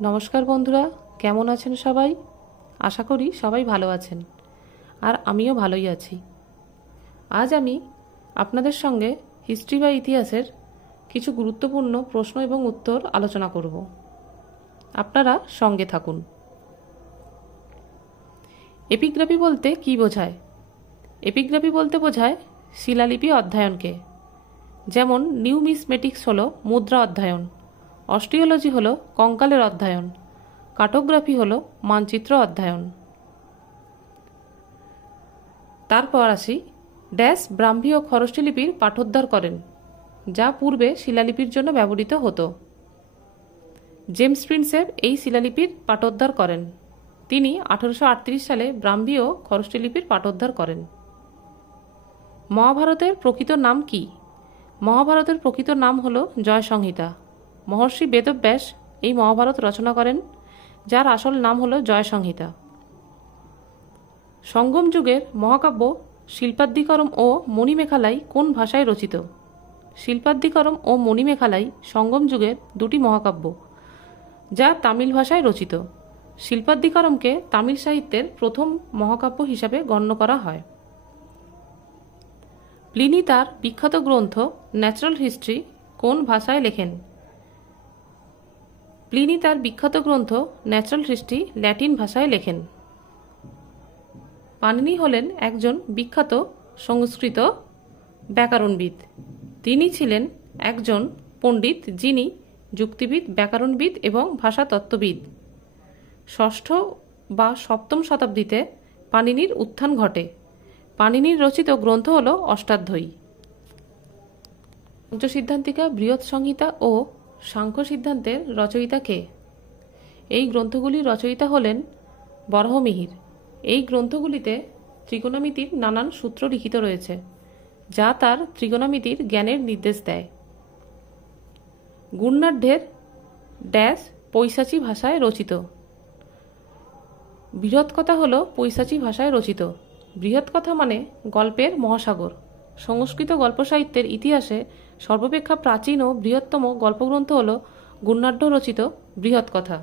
নমস্কার বন্ধুরা, কেমন আছেন সবাই? আশা করি সবাই ভালো আছেন, আর আমিও ভালোই আছি। আজ আমি আপনাদের সঙ্গে হিস্ট্রি বা ইতিহাসের কিছু গুরুত্বপূর্ণ প্রশ্ন এবং উত্তর আলোচনা করব। আপনারা সঙ্গে থাকুন। এপিগ্রাফি বলতে কী বোঝায়? এপিগ্রাফি বলতে বোঝায় শিলালিপি অধ্যয়নকে। যেমন নিউমিসমেটিক্স হলো মুদ্রা অধ্যয়ন, অস্ট্রিওলজি হলো কঙ্কালের অধ্যয়ন, কার্টোগ্রাফি হলো মানচিত্র অধ্যয়ন। তারপর আসি, ড্যাশ ব্রাহ্মী ও খরষ্টি লিপির পাঠোদ্ধার করেন, যা পূর্বে শিলালিপির জন্য ব্যবহৃত হতো। জেমস প্রিন্সেপ এই শিলালিপির পাঠোদ্ধার করেন। তিনি 1838 সালে ব্রাহ্মী ও খরষ্টি লিপির পাঠোদ্ধার করেন। মহাভারতের প্রকৃত নাম কি? মহাভারতের প্রকৃত নাম হল জয় সংহিতা। মহর্ষি বেদব্যাস এই মহাভারত রচনা করেন, যার আসল নাম হল জয় সংহিতা। সঙ্গম যুগের মহাকাব্য শিল্পাদ্যিকরম ও মণিমেখালাই কোন ভাষায় রচিত? শিল্পাদ্যিকরম ও মণিমেখালাই সঙ্গম যুগের দুটি মহাকাব্য, যা তামিল ভাষায় রচিত। শিল্পাদ্যিকরমকে তামিল সাহিত্যের প্রথম মহাকাব্য হিসাবে গণ্য করা হয়। প্লিনি তার বিখ্যাত গ্রন্থ ন্যাচারাল হিস্ট্রি কোন ভাষায় লেখেন? প্লিনি তার বিখ্যাত গ্রন্থ ন্যাচারাল হিস্ট্রি ল্যাটিন ভাষায় লেখেন। পাণিনি হলেন একজন বিখ্যাত সংস্কৃত ব্যাকরণবিদ। তিনি ছিলেন একজন পণ্ডিত, যিনি যুক্তিবিদ, ব্যাকরণবিদ এবং ভাষাতত্ত্ববিদ। ষষ্ঠ বা সপ্তম শতাব্দীতে পাণিনির উত্থান ঘটে। পাণিনির রচিত গ্রন্থ হল অষ্টাধ্যায়ী। পঞ্চসিদ্ধান্তিকা, বৃহৎ সংহিতা ও সাংখ্য সিদ্ধান্তের রচয়িতা কে? এই গ্রন্থগুলির রচয়িতা হলেন বরাহমিহির। এই গ্রন্থগুলিতে ত্রিকোণমিতির নানান সূত্র লিখিত রয়েছে, যা তার ত্রিকোণমিতির জ্ঞানের নির্দেশ দেয়। গুণনাঢ্যের ড্যাশ পৈশাচী ভাষায় রচিত। বৃহৎকথা হল পৈশাচী ভাষায় রচিত। বৃহৎকথা মানে গল্পের মহাসাগর। সংস্কৃত গল্প সাহিত্যের ইতিহাসে সর্বাপেক্ষা প্রাচীন ও বৃহত্তম গল্পগ্রন্থ হল গুণনাঢ্য রচিত বৃহৎকথা।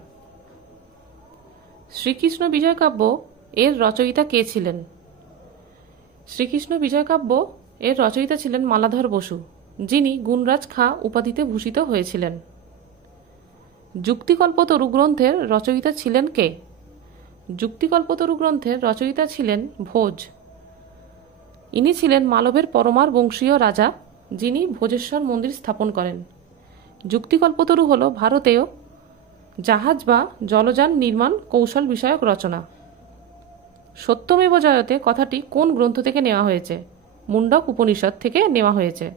শ্রীকৃষ্ণ বিজয়কাব্য এর রচয়িতা কে ছিলেন? শ্রীকৃষ্ণ বিজয়কাব্য এর রচয়িতা ছিলেন মালাধর বসু, যিনি গুণরাজ খাঁ উপাধিতে ভূষিত হয়েছিলেন। যুক্তিকল্পতরু গ্রন্থের রচয়িতা ছিলেন কে? যুক্তিকল্পতরু গ্রন্থের রচয়িতা ছিলেন ভোজ। ইনি ছিলেন মালবের পরমার বংশীয় রাজা, যিনি ভোজেশ্বর মন্দির স্থাপন করেন। যুক্তিকল্পতরু হল ভারতীয় জাহাজ বা জলযান নির্মাণ কৌশল বিষয়ক রচনা। সত্যমেব জয়তে কথাটি কোন গ্রন্থ থেকে নেওয়া হয়েছে? মুন্ডক উপনিষদ থেকে নেওয়া হয়েছে।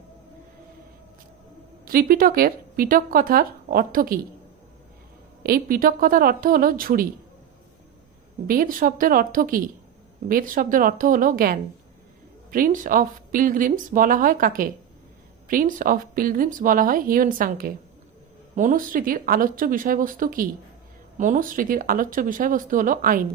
ত্রিপিটকের পিটক কথার অর্থ কী? এই পিটক কথার অর্থ হল ঝুড়ি। বেদ শব্দের অর্থ কী? বেদ শব্দের অর্থ হল জ্ঞান। প্রিন্স অফ পিলগ্রিমস বলা হয় কাকে? প্রিন্স অফ পিলগ্রিমস বলা হয় হিউয়েনসাংকে। মনুস্মৃতির আলোচ্য বিষয়বস্তু কী? মনুস্মৃতির আলোচ্য বিষয়বস্তু হল আইন।